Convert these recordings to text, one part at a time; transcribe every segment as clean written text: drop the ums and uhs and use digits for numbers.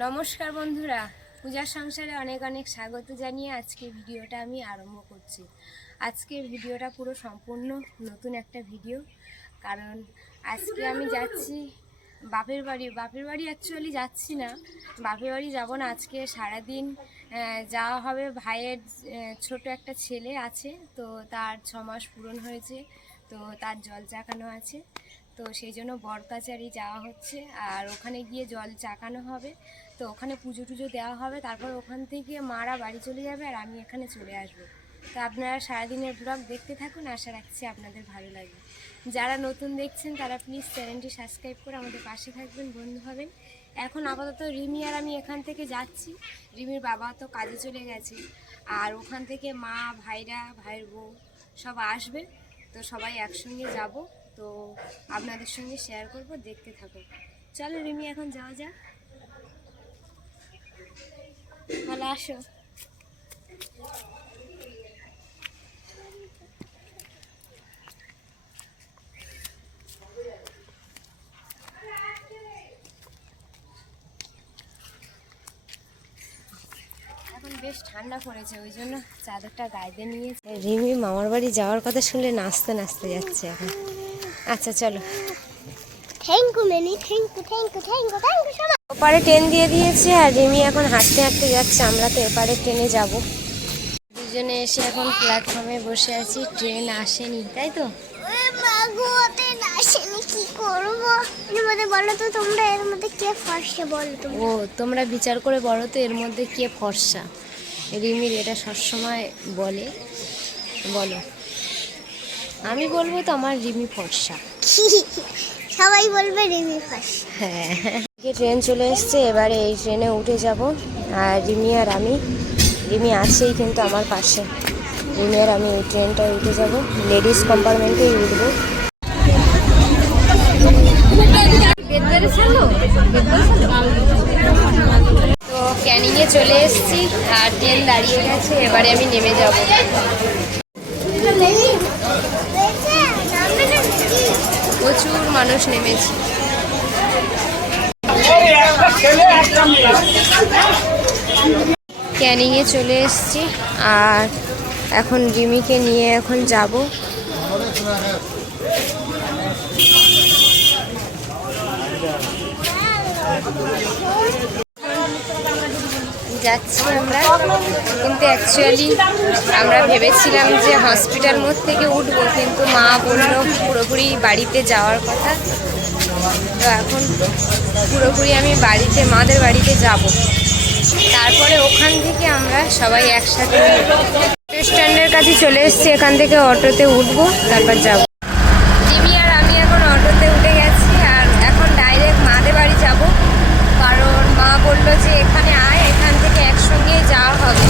নমস্কার বন্ধুরা, পূজার সংসারে অনেক অনেক স্বাগত জানিয়ে আজকে ভিডিওটা আমি আরম্ভ করছি। আজকের ভিডিওটা পুরো সম্পূর্ণ নতুন একটা ভিডিও, কারণ আজকে আমি যাচ্ছি বাপের বাড়ি অ্যাকচুয়ালি যাচ্ছি না, বাপের বাড়ি যাবো না। আজকে সারাদিন যাওয়া হবে। ভাইয়ের ছোট একটা ছেলে আছে, তো তার 6 মাস পূরণ হয়েছে, তো তার জল চাকানো আছে, তো সেই জন্য বরকাচারি যাওয়া হচ্ছে। আর ওখানে গিয়ে জল চাকানো হবে, তো ওখানে পুজো টুজো দেওয়া হবে, তারপর ওখান থেকে মারা বাড়ি চলে যাবে আর আমি এখানে চলে আসবো। তো আপনারা সারাদিনের ব্লগ দেখতে থাকুন, আশা রাখছি আপনাদের ভালো লাগবে। যারা নতুন দেখছেন তারা প্লিজ চ্যানেলটি সাবস্ক্রাইব করে আমাদের পাশে থাকবেন, বন্ধু হবেন। এখন আপাতত রিমি আর আমি এখান থেকে যাচ্ছি। রিমির বাবা তো কাজে চলে গেছে, আর ওখান থেকে মা, ভাইয়ের বউ সব আসবে, তো সবাই একসঙ্গে যাব। তো আপনাদের সঙ্গে শেয়ার করব, দেখতে থাকো। চলো রিমি, এখন যাওয়া যাক। ভালো আসো। এখন বেশ ঠান্ডা পড়েছে, ওই জন্য চাদরটা গায়ে নিয়েছে। রিমি মামার বাড়ি যাওয়ার কথা শুনলে নাচতে নাচতে যাচ্ছে এখন। আচ্ছা চলো। Thank you many, thank you. ওপারে ট্রেন দিয়ে দিয়েছে আর রিমি এখন হাঁটতে হাঁটতে যাচ্ছে, আমরা তো এপারে ট্রেনে যাব। দুজনে এসে এখন প্ল্যাটফর্মে বসে আছি, ট্রেন আসেনি, তাই তো? কি করবো এর মধ্যে বলো তো, তোমরা এর মধ্যে কে ফর্সা বলো তো? ও, তোমরা বিচার করে বলো তো এর মধ্যে কে ফর্সা। রিমির এটা সবসময় বলে, বলো। আমি বলবো তো আমার রিমি ফর্সা। সবাই বলবে রিমি ফর্সা। হ্যাঁ, ট্রেন চলে এসছে, এবারে এই ট্রেনে উঠে যাব। আর রিমি আর আমি, রিমি আছেই কিন্তু আমার পাশে, রিমি আর আমি এই ট্রেনটায় উঠে যাব, লেডিস কম্পার্টমেন্টেই উঠবো। তো ক্যানিংয়ে চলে এসেছি আর ট্রেন দাঁড়িয়ে গেছে, এবারে আমি নেমে যাব। প্রচুর মানুষ নেমেছে। ক্যানিংয়ে চলে এসেছি আর এখন রিমিকে নিয়ে এখন যাব। যাচ্ছি আমরা, কিন্তু অ্যাকচুয়ালি আমরা ভেবেছিলাম যে হসপিটাল মোড় থেকে উঠবো, কিন্তু মা বলল পুরোপুরি বাড়িতে যাওয়ার কথা। তো এখন পুরোপুরি আমি বাড়িতে, মাদের বাড়িতে যাব, তারপরে ওখান থেকে আমরা সবাই একসাথে অটো স্ট্যান্ডের কাছে চলে এসেছি, এখান থেকে অটোতে উঠবো, তারপর যাব। রিমি আর আমি এখন অটোতে উঠে গেছি আর এখন ডাইরেক্ট মাদের বাড়ি যাব, কারণ মা বললো যে এখানে আয়, এখান থেকে একসঙ্গে যাওয়া হবে,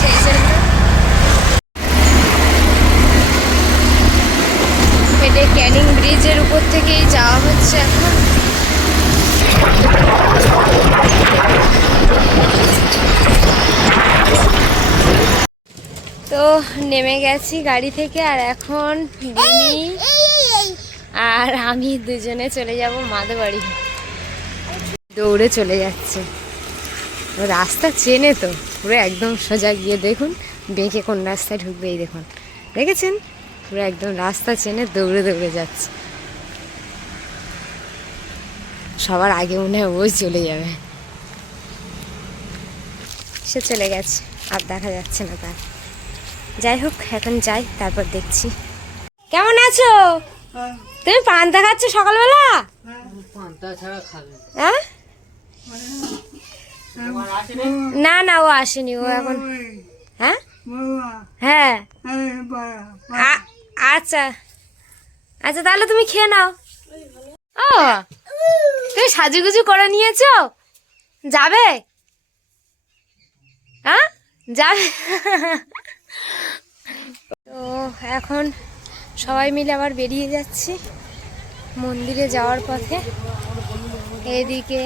সেই জন্য হেঁটে ক্যানিং ব্রিজের উপর থেকেই যাওয়া হচ্ছে এখন। তো নেমে গেছি গাড়ি থেকে আর এখন রিমি আর আমি দুজনে চলে যাব মাদের বাড়ি। দৌড়ে চলে যাচ্ছে, রাস্তা চেনে তো পুরো, একদম সোজা গিয়ে দেখুন বেঁকে কোন রাস্তায় ঢুকবে, এই দেখুন, দেখেছেন? পুরো একদম রাস্তা চেনে দৌড়ে দৌড়ে যাচ্ছে। সবার আগে মনে হয় ওই চলে যাবে, সে চলে গেছে, আর দেখা যাচ্ছে না তার। যাই হোক, এখন যাই, তারপর দেখছি। কেমন আছো তুমি? পান্তা খাচ্ছ সকালবেলা? হ্যাঁ, না না, ও আসেনি, ও এখন। হ্যাঁ হ্যাঁ, আচ্ছা আচ্ছা, তাহলে তুমি খেয়ে নাও। ও, তুমি সাজুগুজু করে নিয়েছো, যাবে? হ্যাঁ যাবে। তো এখন সবাই মিলে আবার বেরিয়ে যাচ্ছি মন্দিরে যাওয়ার পথে। এইদিকে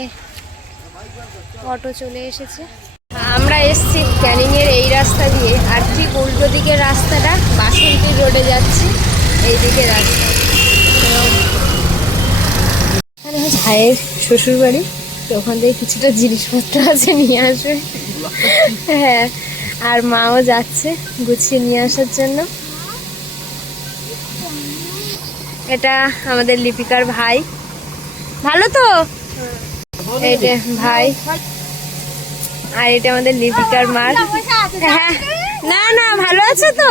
অটো চলে এসেছে, আমরা এসছি ক্যানিংয়ের এই রাস্তা দিয়ে, আর ঠিক উল্টো দিকের রাস্তাটা বাসন্তী রোডে যাচ্ছি, এই দিকে রাস্তা। ভাইয়ের শ্বশুর বাড়ি, তো ওখান থেকে কিছুটা জিনিসপত্র আছে নিয়ে আসবে। হ্যাঁ, আর মাও যাচ্ছে গুছিয়ে নিয়ে আসার জন্য। এটা আমাদের লিপিকার ভাই, ভালো তো? এটা ভাই, আর এটা আমাদের লিপিকার মা। হ্যাঁ, না না ভালো আছে তো?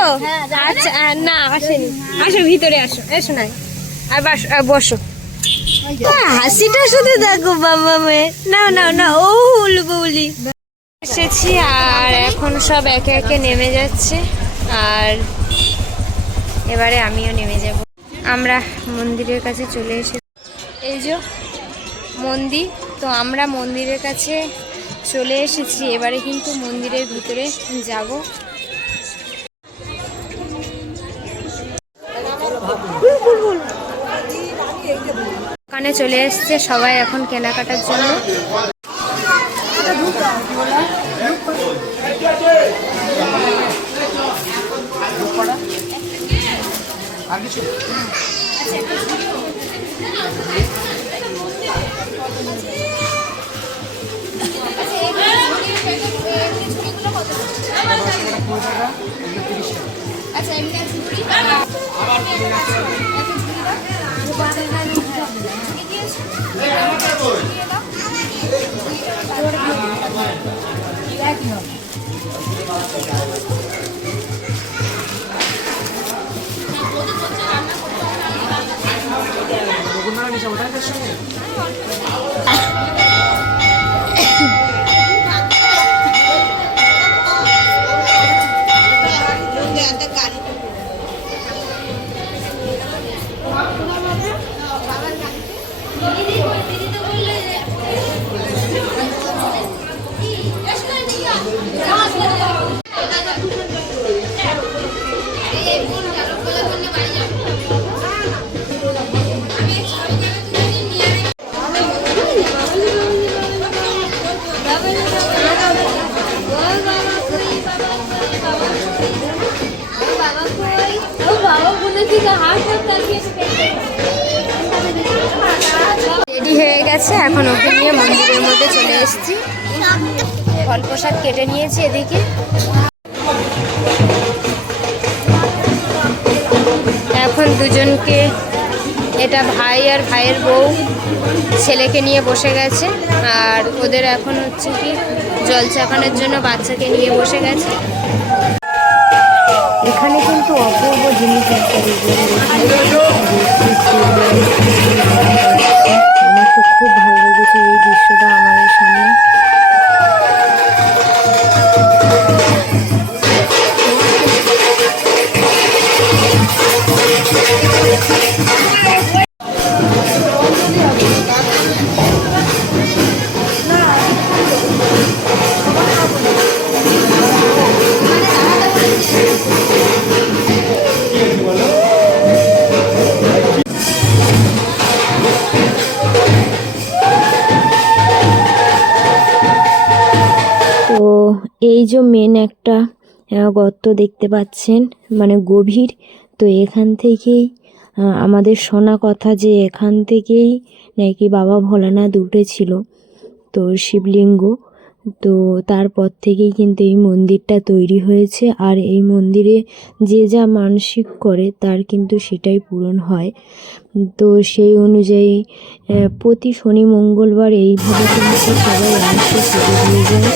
আচ্ছা, না আসেনি, আসো ভিতরে আসো, এসো নাই আর বসো। হাসিটা শুধু দেখো বাবা মেয়ে, না না না ও বলি এসেছি। আর এখন সব একে একে নেমে যাচ্ছে, আর এবারে আমিও নেমে যাব। আমরা মন্দিরের কাছে চলে এসেছি, এই যে মন্দির। তো আমরা মন্দিরের কাছে চলে এসেছি, এবারে কিন্তু মন্দিরের ভিতরে যাব। দোকানে চলে এসছে সবাই এখন কেনাকাটার জন্য। রেডি হয়ে গেছে, এখন ওকে নিয়ে মন্দিরের মধ্যে চলে এসেছি। ফল প্রসাদ কেটে নিয়েছি এদিকে। এখন দুজনকে, এটা ভাই আর ভাইয়ের বউ ছেলেকে নিয়ে বসে গেছে, আর ওদের এখন হচ্ছে কি জল চাপানোর জন্য বাচ্চাকে নিয়ে বসে গেছে। এখানে কিন্তু অপূর্ব জিনিস একটা আমার তো খুব ভালো লেগেছে এই দৃশ্যটা আমাদের সামনে। এই যে মেন একটা গর্ত দেখতে পাচ্ছেন, মানে গভীর। তো এখান থেকেই আমাদের শোনা কথা যে এখান থেকেই নাকি বাবা ভোলানাথ উঠেছিল, তো শিবলিঙ্গ। তো তারপর থেকেই কিন্তু এই মন্দিরটা তৈরি হয়েছে, আর এই মন্দিরে যে যা মানসিক করে তার কিন্তু সেটাই পূরণ হয়। তো সেই অনুযায়ী প্রতি শনি মঙ্গলবার এইভাবে কিন্তু সবাই আসে, পুজো দিয়ে যায়।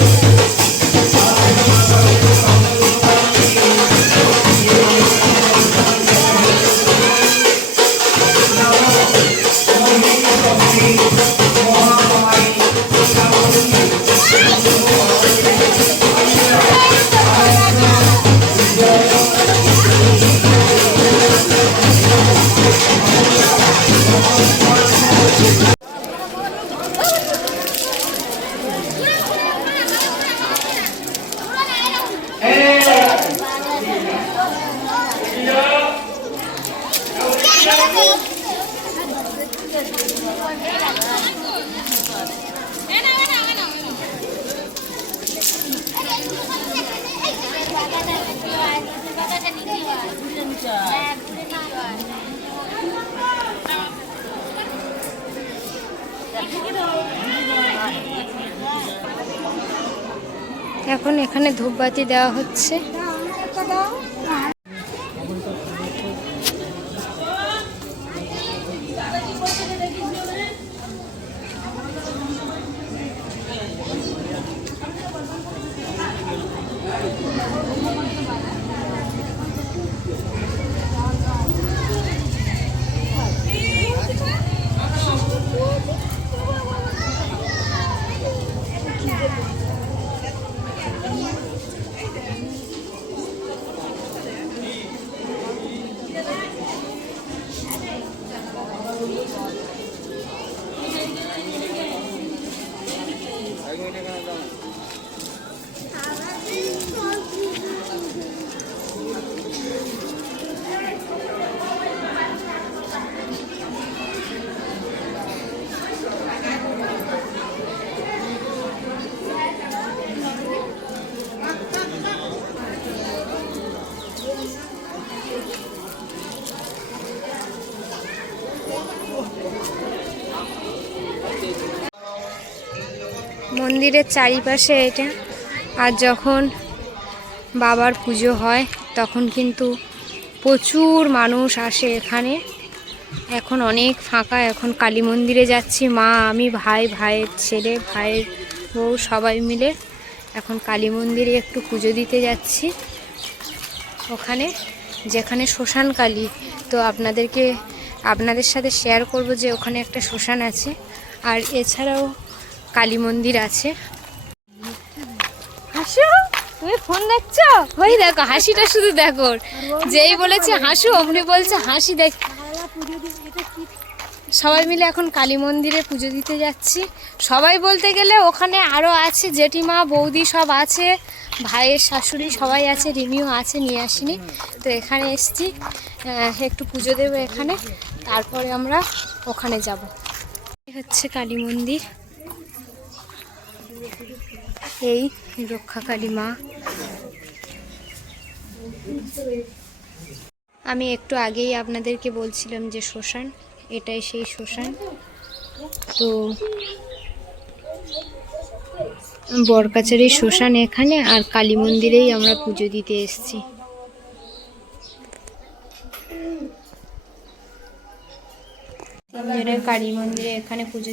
এখন এখানে ধূপবাতি দেওয়া হচ্ছে। মন্দিরের চারিপাশে এটা, আর যখন বাবার পুজো হয় তখন কিন্তু প্রচুর মানুষ আসে এখানে। এখন অনেক ফাঁকা। এখন কালী মন্দিরে যাচ্ছি, মা, আমি, ভাইয়ের ছেলে, ভাইয়ের বউ সবাই মিলে এখন কালী মন্দিরে একটু পুজো দিতে যাচ্ছি। ওখানে যেখানে শ্মশান কালী, তো আপনাদের সাথে শেয়ার করব যে ওখানে একটা শ্মশান আছে, আর এছাড়াও কালী মন্দির আছে। হাসু, তুমি ফোন দেখছো? ওই দেখো হাসিটা, শুধু দেখো, যেই বলেছে হাসু অমনি বলছে হাসি। দেখ, সবাই মিলে এখন কালী মন্দিরে পুজো দিতে যাচ্ছি। সবাই বলতে গেলে ওখানে আরও আছে, জেঠিমা, বৌদি সব আছে, ভাইয়ের শাশুড়ি সবাই আছে, রিমিও আছে, নিয়ে আসিনি। তো এখানে এসছি, একটু পুজো দেবো এখানে, তারপরে আমরা ওখানে যাব। হচ্ছে কালী মন্দির, এই রক্ষাকালী মা। আমি একটু আগেই আপনাদেরকে বলছিলাম যে শ্মশান, এটাই সেই শ্মশান। তো বরকাছারির শ্মশান এখানে, আর কালী মন্দিরেই আমরা পুজো দিতে এসেছি। তিনজনের কালী মন্দিরে এখানে পুজো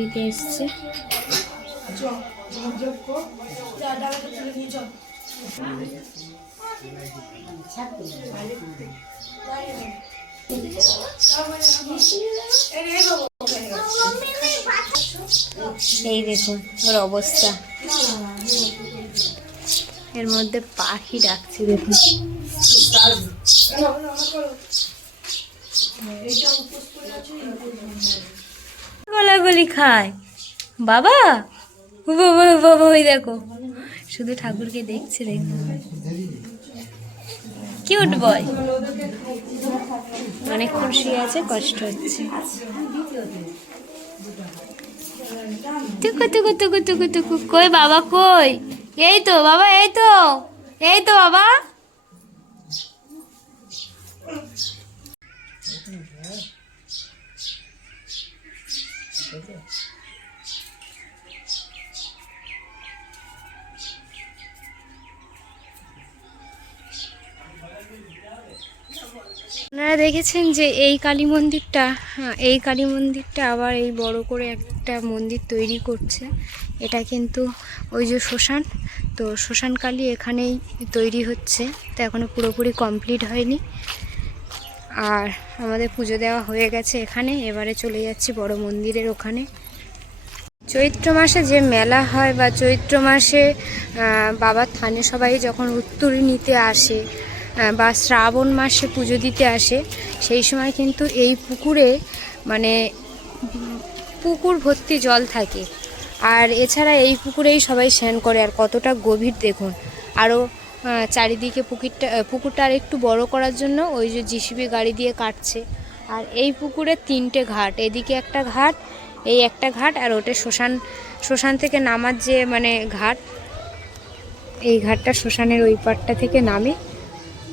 দিতে এসছে। এই দেখুন ওর অবস্থা, এর মধ্যে পাখি ডাকছে দেখুন। গলাগলি খায় বাবা, ওই দেখো শুধু ঠাকুরকে দেখছে, দেখুন কিউট বয়, অনেক খুশি আছে, কষ্ট হচ্ছে। টুকু কই বাবা, কই? এই তো বাবা, এই তো বাবা। আপনারা দেখেছেন যে এই কালী মন্দিরটা, আবার এই বড় করে একটা মন্দির তৈরি করছে। এটা কিন্তু ওই যে শ্মশান, তো শ্মশান কালী এখানেই তৈরি হচ্ছে, তো এখনও পুরোপুরি কমপ্লিট হয়নি। আর আমাদের পুজো দেওয়া হয়ে গেছে এখানে, এবারে চলে যাচ্ছি বড় মন্দিরের ওখানে। চৈত্র মাসে যে মেলা হয়, বা চৈত্র মাসে বাবার থানে সবাই যখন উত্তরী নিতে আসে, বা শ্রাবণ মাসে পুজো দিতে আসে, সেই সময় কিন্তু এই পুকুরে মানে পুকুর ভর্তি জল থাকে। আর এছাড়া এই পুকুরেই সবাই স্নান করে। আর কতটা গভীর দেখুন। আরও চারিদিকে পুকুরটা আর একটু বড় করার জন্য ওই যে জিসিবি গাড়ি দিয়ে কাটছে। আর এই পুকুরে 3টে ঘাট, এদিকে একটা ঘাট, এই একটা ঘাট, আর ওটা শ্মশান থেকে নামার যে মানে ঘাট, এই ঘাটটা শ্মশানের ওই পাটটা থেকে নামে।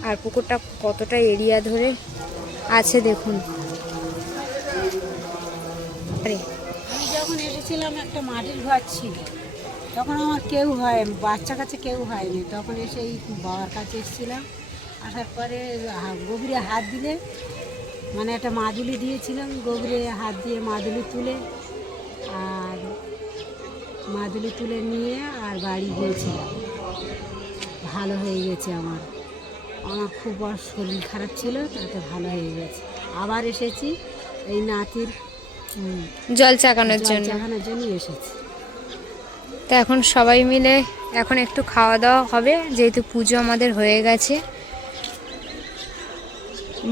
আর পুকুরটা কতটা এরিয়া ধরে আছে দেখুন। আমি যখন এসেছিলাম একটা মাটির ঘর ছিল, তখন আমার কেউ হয় বাচ্চা কাছে কেউ হয়নি। তখন এসে এই বাবার কাছে এসেছিলাম, আসার পরে গভীরে হাত দিলে মানে একটা মাদুলি দিয়েছিলাম, গভীরে হাত দিয়ে মাদুলি তুলে আর মাদুলি তুলে নিয়ে আর বাড়ি গিয়েছিলাম। ভালো হয়ে গেছে আমার খুব শরীর খারাপ ছিল, তাতে ভালো হয়ে গেছে। আবার এসেছি এই নাতির জল চাকানোর জন্য এসেছি। তো এখন সবাই মিলে এখন একটু খাওয়া দাওয়া হবে, যেহেতু পুজো আমাদের হয়ে গেছে।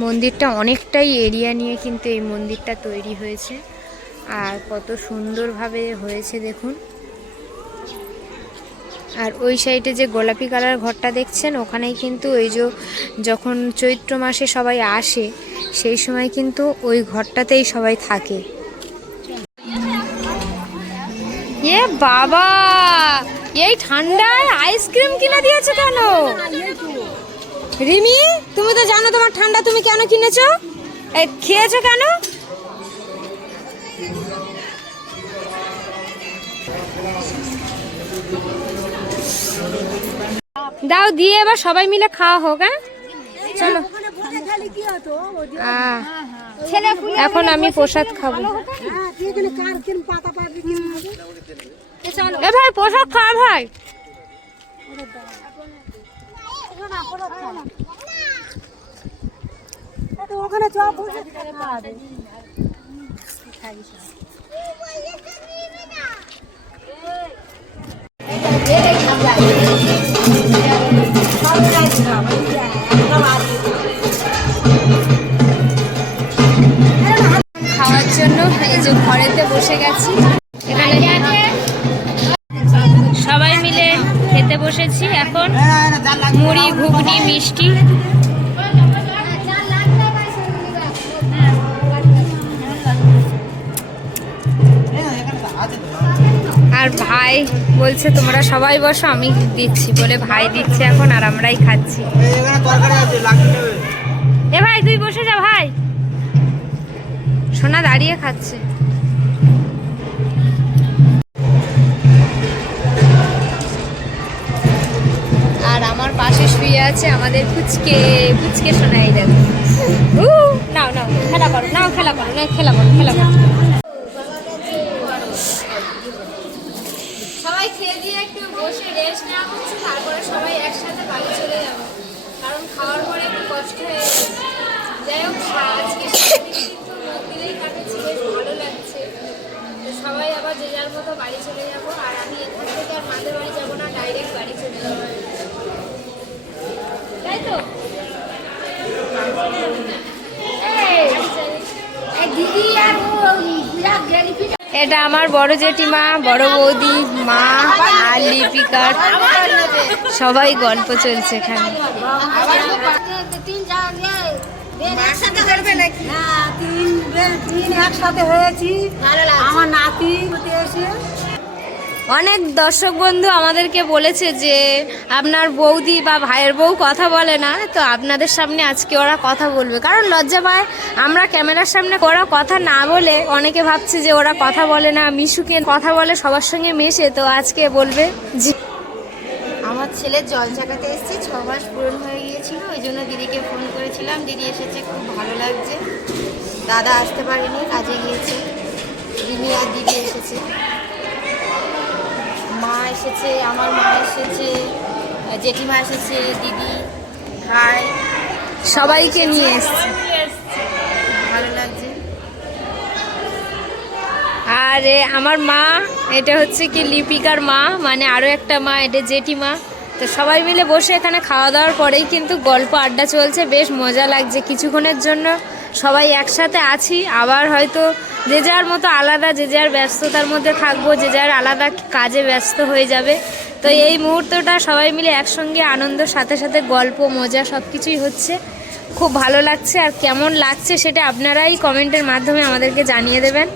মন্দিরটা অনেকটাই এরিয়া নিয়ে কিন্তু এই মন্দিরটা তৈরি হয়েছে, আর কত সুন্দরভাবে হয়েছে দেখুন। আর ওই সাইডে যে গোলাপি কালার ঘরটা দেখছেন, ওখানেই কিন্তু ওই যে যখন চৈত্র মাসে সবাই আসে সেই সময় কিন্তু ওই ঘরটাতেই সবাই থাকে। এ বাবা, এই ঠান্ডায় আইসক্রিম কিনে দিয়েছো কেন? রিমি, তুমি তো জানো তোমার ঠান্ডা, তুমি কেন কিনেছো? খেয়েছো কেন? দাও দিয়ে এবার সবাই মিলে খাওয়া হোক। হ্যাঁ চলো। এখন আমি প্রসাদ খাবো। এ ভাই প্রসাদ খাওয়া ভাই। ওখানে খাওয়ার জন্য এই যে ঘরেতে বসে গেছি, এখানে সবাই মিলে খেতে বসেছি। এখন মুড়ি, ঘুগনি, মিষ্টি। আর ভাই বলছে তোমরা সবাই বসো, আমি দিচ্ছি বলে ভাই দিচ্ছে এখন, আর আমরাই খাচ্ছি। এ ভাই তুই বসে যা ভাই। সোনা দাঁড়িয়ে খাচ্ছে। আর আমার পাশে শুয়ে আছে আমাদের ফুচকে সোনাই দেখো। নাও নাও খেলা করো, নাও খেলা করো, না খেলা করো, খেলা করো। সবাই খেয়ে দিয়ে একটু বসে রেস্ট নেওয়া হচ্ছে, তারপরে সবাই একসাথে বাড়ি চলে যাবো, কারণ খাওয়ার পরে একটু কষ্ট হয়ে গেছে। যাই হোক, আজকে সারাদিন কিন্তু মন্দিরেই কাটাচ্ছি, বেশ ভালো লাগছে। তো সবাই আবার যে যার মতো বাড়ি চলে যাবো, আর আমি এখান থেকে আর মাদের বাড়ি যাবো না, ডাইরেক্ট বাড়ি চলে যাবো, তাই তো? দিদি আর এটা আমার বড় জেঠিমা, বড় বৌদি, মা আর লিপিকার সবাই গল্প চলছে এখানে। একসাথে হয়েছি, আমার নাতি এসে অনেক দর্শক বন্ধু আমাদেরকে বলেছে যে আপনার বৌদি বা ভাইয়ের বউ কথা বলে না, তো আপনাদের সামনে আজকে ওরা কথা বলবে, কারণ লজ্জা পায় আমরা ক্যামেরার সামনে। ওরা কথা না বলে অনেকে ভাবছে যে ওরা কথা বলে না, মিশুকে কথা বলে, সবার সঙ্গে মেশে, তো আজকে বলবে। আমার ছেলের জল চাকাতে এসেছি, 6 মাস পূরণ হয়ে গিয়েছিল, ওই জন্য দিদিকে ফোন করেছিলাম। দিদি এসেছে, খুব ভালো লাগছে। দাদা আসতে পারেনি, কাজে গিয়েছে। রিমি আর দিদি এসেছে, মা এসেছে, আমার মা এসেছে, জেঠিমা এসেছে, দিদি, ভাই, সবাইকে নিয়ে এসছে, ভালো লাগছে। আর আমার মা, এটা হচ্ছে কি লিপিকার মা, মানে আরও একটা মা, এটা জেঠিমা। তো সবাই মিলে বসে এখানে খাওয়া দাওয়ার পরেই কিন্তু গল্প আড্ডা চলছে, বেশ মজা লাগছে। কিছুক্ষণের জন্য সবাই একসাথে আছি, আবার হয়তো যে যার মতো আলাদা, যে যার ব্যস্ততার মধ্যে থাকবো, যে যার আলাদা কাজে ব্যস্ত হয়ে যাবে। তো এই মুহূর্তটা সবাই মিলে একসঙ্গে আনন্দর সাথে সাথে গল্প, মজা সব কিছুই হচ্ছে, খুব ভালো লাগছে। আর কেমন লাগছে সেটা আপনারাই কমেন্টের মাধ্যমে আমাদেরকে জানিয়ে দেবেন।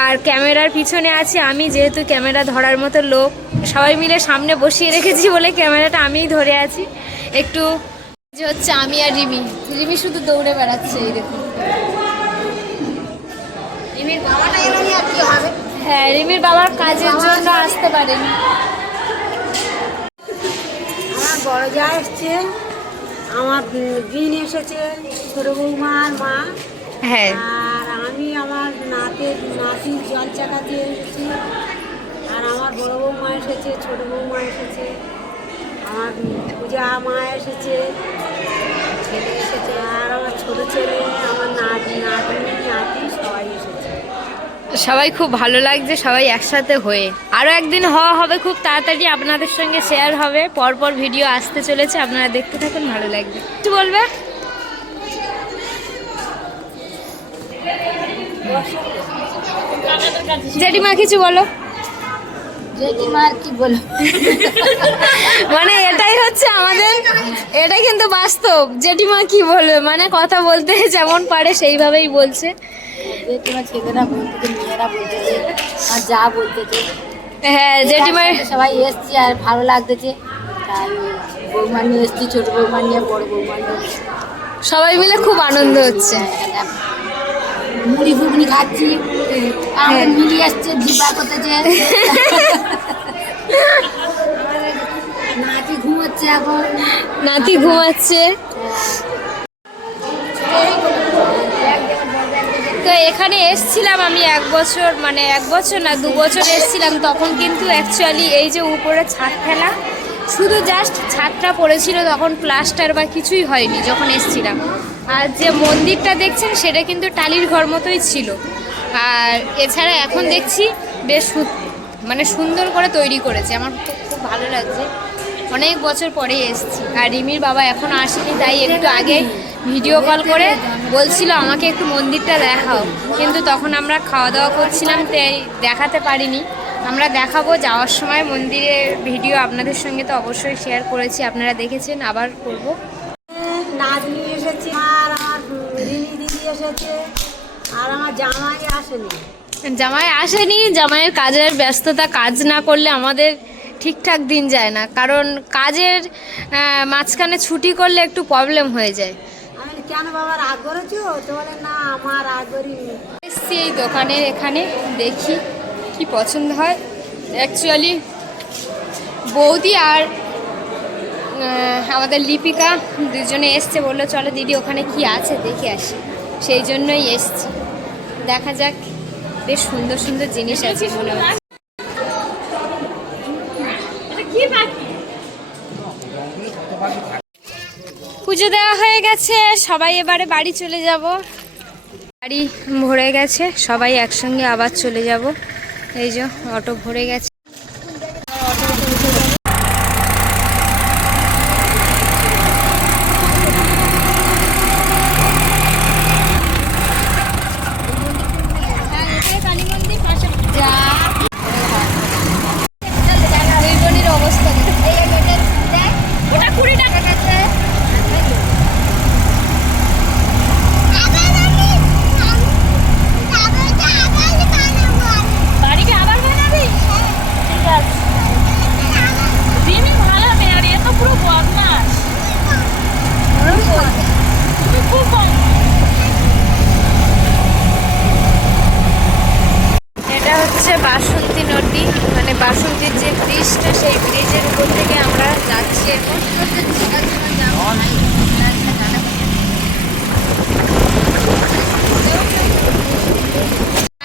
আর ক্যামেরার পিছনে আছি আমি, যেহেতু ক্যামেরা ধরার মতো লোক, সবাই মিলে সামনে বসিয়ে রেখেছি বলে ক্যামেরাটা আমিই ধরে আছি। একটু যে হচ্ছে আমি আর রিমি শুধু দৌড়ে বেড়াচ্ছে, এই দেখুন। রিমি রিমির বাবাটা এলো আর কি হবে। হ্যাঁ, রিমির বাবার কাজের জন্য আসতে পারেনি। আমার বড় যা এসছে, আমার বিন এসেছে, ছোট বৌমার মা, হ্যাঁ, আর আমি আমার নাতির জল চাকাতে এসেছি, আর আমার বড় বৌমা এসেছে, ছোট বৌমা এসেছে, আমার পূজা মা এসেছে, ছেলে এসেছে, আর আমার ছোট ছেলে, আমার নাতি সবাই এসেছে। সবাই খুব ভালো লাগছে, সবাই একসাথে হয়ে। আরও একদিন হওয়া হবে খুব তাড়াতাড়ি, আপনাদের সঙ্গে শেয়ার হবে, পরপর ভিডিও আসতে চলেছে, আপনারা দেখতে থাকুন, ভালো লাগবে। কিছু বলবে? জেঠিমা কিছু বলো। জেঠিমার কি বলবো, মানে এটাই হচ্ছে আমাদের, এটা কিন্তু বাস্তব। জেঠিমা কি বলবে, মানে কথা বলতে যেমন পারে সেইভাবেই বলছে। জেঠিমা ছেলেরা বলতেছে, মেয়েরা বলতেছে, আর যা বলতেছে, হ্যাঁ জেঠিমা সবাই এসছি আর ভালো লাগতেছে, তাই বৌমা নিয়ে এসছি, ছোট বৌমা নিয়ে, বড় বৌমা নিয়ে এসছি। সবাই মিলে খুব আনন্দ হচ্ছে। মুড়ি ঘুগনি খাচ্ছি, আমাদের মিলি আসছে, জিবা করতেছে, নাতি ঘুমোচ্ছে এখন, নাতি ঘুমাচ্ছে। তো এখানে এসছিলাম আমি 1 বছর, মানে 1 বছর না 2 বছর এসছিলাম, তখন কিন্তু অ্যাকচুয়ালি এই যে উপরে ছাদ ফেলা, শুধু জাস্ট ছাদটা পড়েছিল, তখন প্লাস্টার বা কিছুই হয়নি যখন এসছিলাম। আর যে মন্দিরটা দেখছেন সেটা কিন্তু টালির ঘর মতোই ছিল। আর এছাড়া এখন দেখছি বেশ মানে সুন্দর করে তৈরি করেছে, আমার খুব ভালো লাগছে। অনেক বছর পরে এসেছি, আর রিমির বাবা এখনও আসেনি, তাই একটু আগে ভিডিও কল করে বলছিল আমাকে একটু মন্দিরটা দেখাও, কিন্তু তখন আমরা খাওয়া দাওয়া করছিলাম, তাই দেখাতে পারিনি। আমরা দেখাবো যাওয়ার সময় মন্দিরের ভিডিও, আপনাদের সঙ্গে তো অবশ্যই শেয়ার করেছি, আপনারা দেখেছেন, আবার করব। নাতনি এসেছে, আর আমার রিমি দিদি এসেছে, আর আমার জামাই আসেনি। জামাই আসেনি, জামাইয়ের কাজের ব্যস্ততা, কাজ না করলে আমাদের ঠিকঠাক দিন যায় না, কারণ কাজের মাঝখানে ছুটি করলে একটু প্রবলেম হয়ে যায়। আমি বলি, কেন বাবা রাগ করেছো? তো বলে না, আমার রাগ করিনি। এসছি এই দোকানের এখানে, দেখি কি পছন্দ হয়। অ্যাকচুয়ালি বৌদি আর আমাদের লিপিকা দুজনে এসছে, বললো চলো দিদি ওখানে কি আছে দেখে আসি, সেই জন্যই এসছি। দেখা যাক, বেশ সুন্দর সুন্দর জিনিস আছে মনে হচ্ছে। পুজো দেওয়া হয়ে গেছে, সবাই এবারে বাড়ি চলে যাব। গাড়ি ভরে গেছে, সবাই একসঙ্গে আবার চলে যাব। এই যে অটো ভরে গেছে। এটা হচ্ছে বাসন্তী নদী, মানে বাসন্তীর যে ব্রিজটা, সেই ব্রিজের উপর থেকে আমরা যাচ্ছি এখন।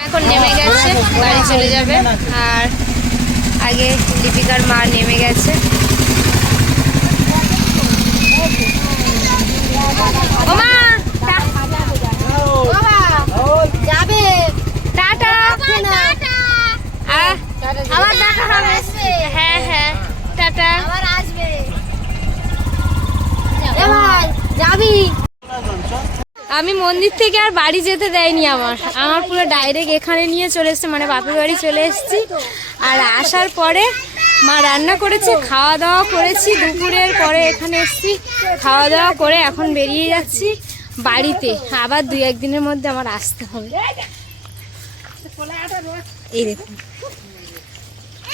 এখন নেমে গেছে, গাড়ি চলে যাবে। আর আগে লিপিকার মা নেমে গেছে। ও মা যাবে টাটা। আবার দেখা হবে। হ্যাঁ হ্যাঁ, টাটা। আবার আসবে। এবার যাবি? আমি মন্দির থেকে আর বাড়ি যেতে দেয়নি, আমার পুরো ডাইরেক্ট এখানে নিয়ে চলে এসছে, মানে বাপের বাড়ি চলে এসেছি। আর আসার পরে মা রান্না করেছে, খাওয়া দাওয়া করেছি, দুপুরের পরে এখানে এসেছি, খাওয়া দাওয়া করে এখন বেরিয়ে যাচ্ছি বাড়িতে। আবার 2-1 দিনের মধ্যে আমার আসতে হবে। এই দেখুন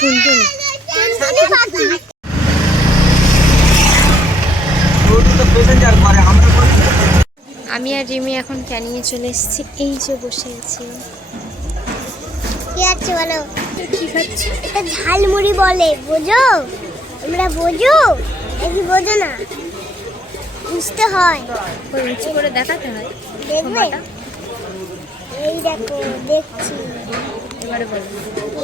টুনটুনি। আমি আর রিমি এখন ক্যানিংয়ে চলে এসেছি, এই যে বসে আছি। আছে বলো? কি খাচ্ছি? এটা ঝালমুড়ি বলে, বোঝো? আমরা বোঝো? কি বোঝো না? বুঝতে হয়। ওই উঁচু করে দেখাতে হয়। দেখবে? এই দেখো, দেখছি। এবারে বলো।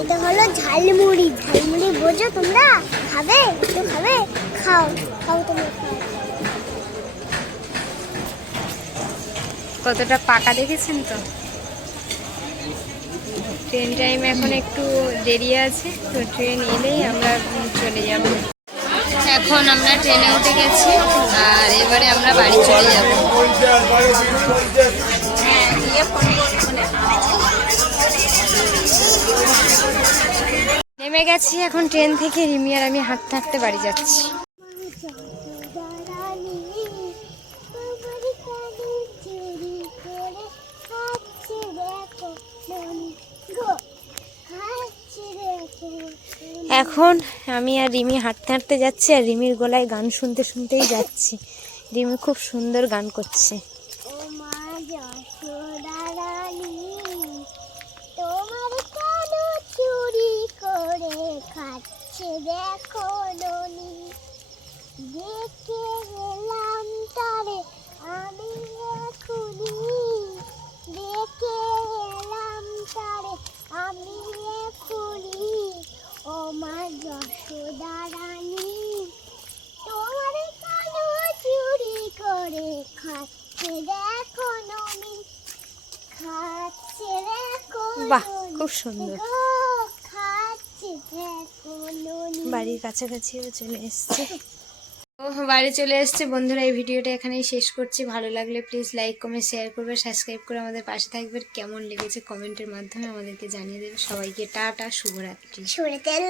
এটা হলো ঝালমুড়ি। ঝালমুড়ি বোঝো তোমরা? খাবে? একটু খাবে? খাও, খাও তুমি, খাও। কতটা পাকা দেখেছেন তো। ট্রেন টাইম এখন একটু দেরি আছে, তো ট্রেন এলেই আমরা চলে যাব। এখন আমরা ট্রেনে উঠে গেছি আর এবারে আমরা বাড়ি চলে যাব। নেমে গেছি এখন ট্রেন থেকে। রিমি আর আমি হাঁটতে হাঁটতে বাড়ি যাচ্ছি। এখন আমি আর রিমি হাঁটতে হাঁটতে যাচ্ছি আর রিমির গলায় গান শুনতে শুনতেই যাচ্ছি। রিমি খুব সুন্দর গান করছে। ও মা যশোদা রানী, তোমার কেন চুরি করে খাচ্ছে দেখো ননি। দেখে এলাম তারে আমি এখুনি, দেখে এলাম তারে আমি এখুনি। ও মা যশোদা রানী, তোমার কেন চুরি করে খাচ্ছে দেখো ননি, খাচ্ছে দেখো বাহ, ননি। খুব সুন্দর। গো, খাচ্ছে দেখো ননি। বাড়ির কাছাকাছিও চলে এসছে। ও বাড়ি চলে এসছে। বন্ধুরা, এই ভিডিওটা এখানেই শেষ করছি। ভালো লাগলে প্লিজ লাইক কমেন্ট শেয়ার করবে, সাবস্ক্রাইব করে আমাদের পাশে থাকবে। কেমন লেগেছে কমেন্টের মাধ্যমে আমাদেরকে জানিয়ে দেবে। সবাইকে টাটা, শুভরাত্রি। সরে তেল